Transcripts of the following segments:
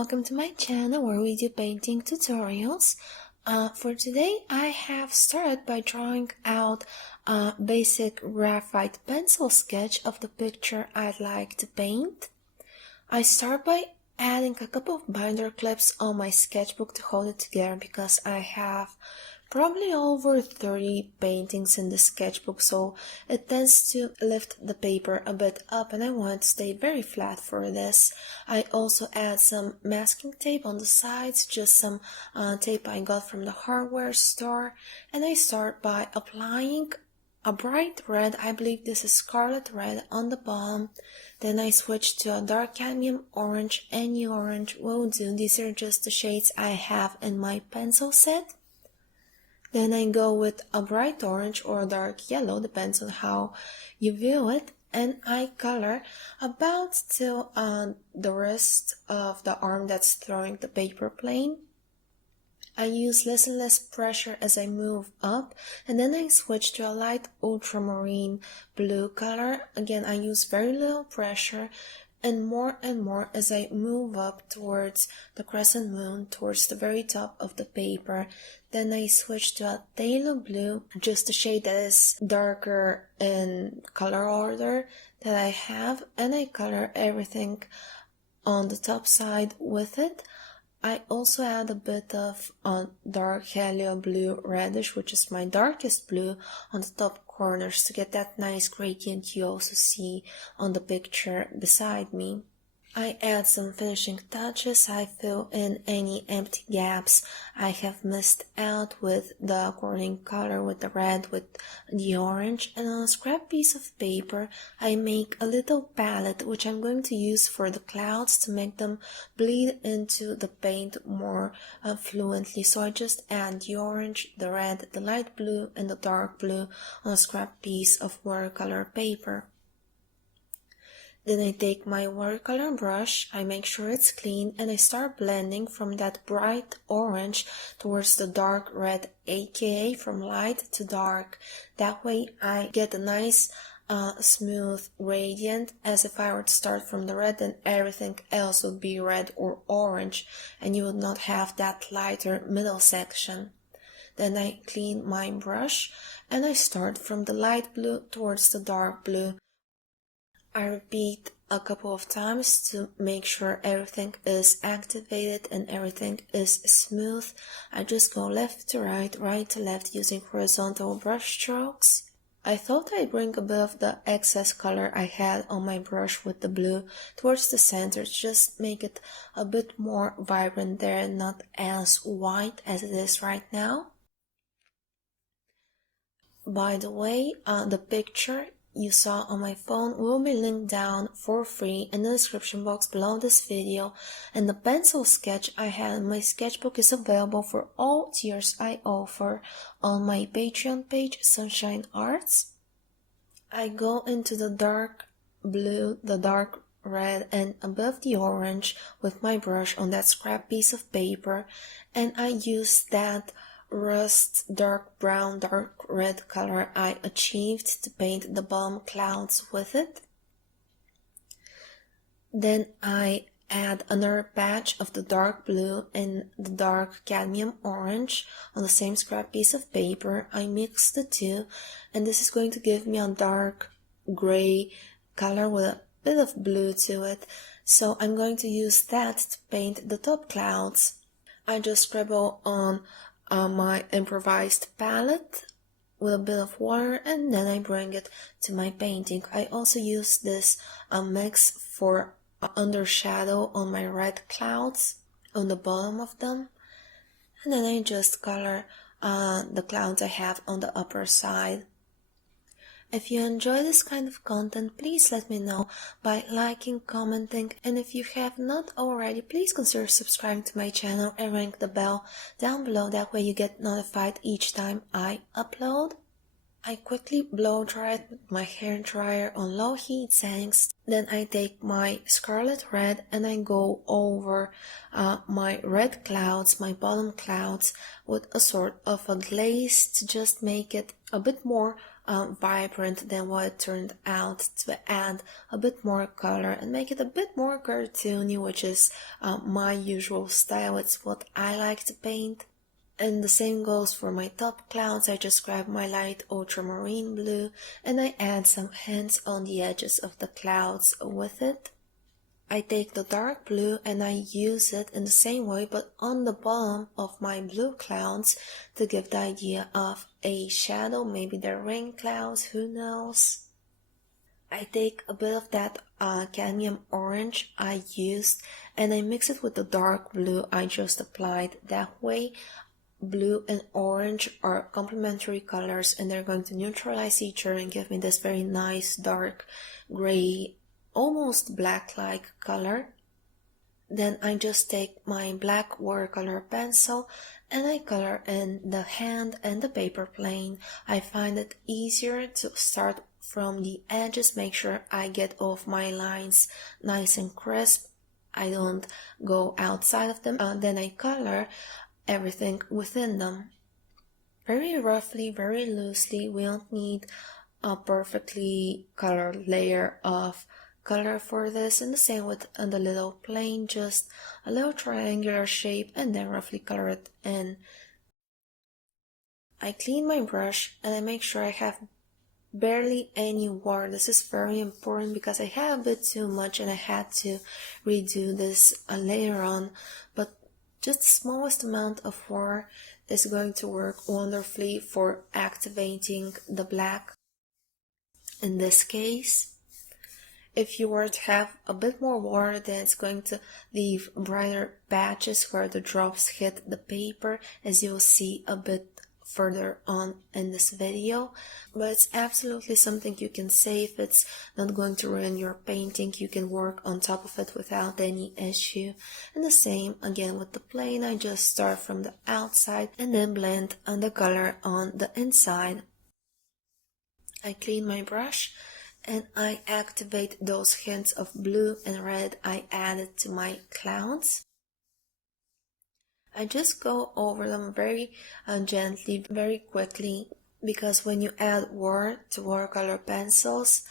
welcome to my channel where we do painting tutorials. For today I have started by drawing out a basic graphite pencil sketch of the picture I'd like to paint. I start by adding a couple of binder clips on my sketchbook to hold it together because I have probably over 30 paintings in the sketchbook, so it tends to lift the paper a bit up and I want it to stay very flat for this. I also add some masking tape on the sides, just some tape I got from the hardware store, and I start by applying a bright red, I believe this is scarlet red, on the bottom. Then I switch to a dark cadmium orange. Any orange will do. These are just the shades I have in my pencil set. Then I go with a bright orange or a dark yellow, depends on how you view it, and I color about till the rest of the arm that's throwing the paper plane. I use less and less pressure as I move up, and then I switch to a light ultramarine blue color. Again, I use very little pressure and more as I move up towards the crescent moon, towards the very top of the paper. Then I switch to a phthalo blue, just a shade that is darker in color order that I have, and I color everything on the top side with it. I also add a bit of dark helio blue reddish, which is my darkest blue, on the top corners to get that nice gradient you also see on the picture beside me. I add some finishing touches. I fill in any empty gaps I have missed out with the corning color, with the red, with the orange, and on a scrap piece of paper I make a little palette which I'm going to use for the clouds to make them bleed into the paint more fluently. So I just add the orange, the red, the light blue, and the dark blue on a scrap piece of watercolor paper. Then I take my watercolor brush, I make sure it's clean, and I start blending from that bright orange towards the dark red, aka from light to dark. That way I get a nice smooth gradient, as if I were to start from the red and everything else would be red or orange, and you would not have that lighter middle section. Then I clean my brush and I start from the light blue towards the dark blue. I repeat a couple of times to make sure everything is activated and everything is smooth. I just go left to right, right to left using horizontal brush strokes. I thought I'd bring a bit of the excess color I had on my brush with the blue towards the center to just make it a bit more vibrant there and not as white as it is right now. By the way, the picture you saw on my phone will be linked down for free in the description box below this video, and the pencil sketch I had in my sketchbook is available for all tiers I offer on my Patreon page, Sunshine Arts. I go into the dark blue, the dark red, and above the orange with my brush on that scrap piece of paper, and I use that rust dark brown dark red color I achieved to paint the bottom clouds with it. Then I add another patch of the dark blue and the dark cadmium orange on the same scrap piece of paper. I mix the two, and this is going to give me a dark gray color with a bit of blue to it, so I'm going to use that to paint the top clouds. I just scribble on my improvised palette with a bit of water, and then I bring it to my painting. I also use this mix for undershadow on my red clouds on the bottom of them, and then I just color the clouds I have on the upper side. If you enjoy this kind of content, please let me know by liking, commenting, and if you have not already, please consider subscribing to my channel and ring the bell down below. That way you get notified each time I upload. I quickly blow dry it with my hair dryer on low heat settings. Then I take my scarlet red and I go over my red clouds, my bottom clouds, with a sort of a glaze to just make it a bit more vibrant than what it turned out, to add a bit more color and make it a bit more cartoony, which is my usual style. It's what I like to paint. And the same goes for my top clouds. I just grab my light ultramarine blue and I add some hints on the edges of the clouds with it. I take the dark blue and I use it in the same way but on the bottom of my blue clouds to give the idea of a shadow, maybe they're rain clouds, who knows. I take a bit of that cadmium orange I used and I mix it with the dark blue I just applied. That way blue and orange are complementary colors and they're going to neutralize each other and give me this very nice dark gray, almost black-like color. Then I just take my black watercolor pencil and I color in the hand and the paper plane. I find it easier to start from the edges, make sure I get all of my lines nice and crisp. I don't go outside of them. Then I color everything within them. Very roughly, very loosely. We don't need a perfectly colored layer of color for this, and the same with the little plane, just a little triangular shape and then roughly color it in. I clean my brush and I make sure I have barely any water. This is very important because I have a bit too much and I had to redo this later on, but just the smallest amount of water is going to work wonderfully for activating the black. In this case, if you were to have a bit more water, then it's going to leave brighter patches where the drops hit the paper, as you'll see a bit further on in this video. But it's absolutely something you can save. It's not going to ruin your painting. You can work on top of it without any issue. And the same again with the plane. I just start from the outside and then blend the color on the inside. I clean my brush and I activate those hints of blue and red I added to my clouds. I just go over them very gently, very quickly, because when you add water to watercolor pencils,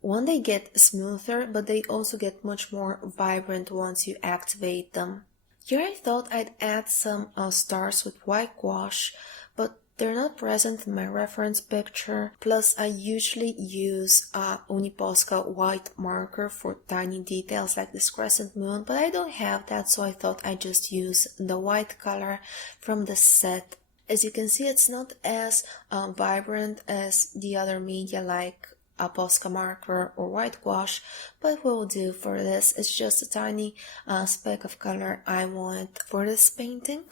one, they get smoother, but they also get much more vibrant once you activate them. Here I thought I'd add some stars with white gouache, but they're not present in my reference picture. Plus, I usually use Uniposca white marker for tiny details like this crescent moon, but I don't have that, so I thought I'd just use the white color from the set. As you can see, it's not as vibrant as the other media like a Posca marker or white gouache, but will do for this. It's just a tiny speck of color I want for this painting.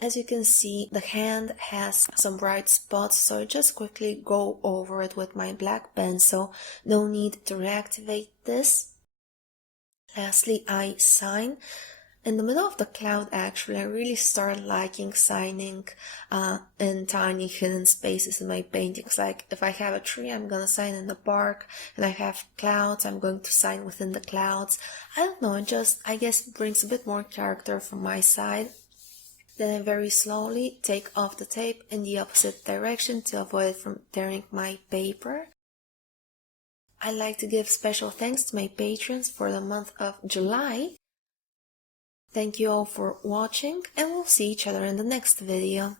As you can see, the hand has some bright spots, so I just quickly go over it with my black pencil. No need to reactivate this. Lastly, I sign. In the middle of the cloud, actually, I really started liking signing in tiny hidden spaces in my paintings. Like if I have a tree, I'm gonna sign in the bark, and I have clouds, I'm going to sign within the clouds. I don't know, it just, I guess, brings a bit more character from my side. Then I very slowly take off the tape in the opposite direction to avoid it from tearing my paper. I like to give special thanks to my patrons for the month of July. Thank you all for watching, and we'll see each other in the next video.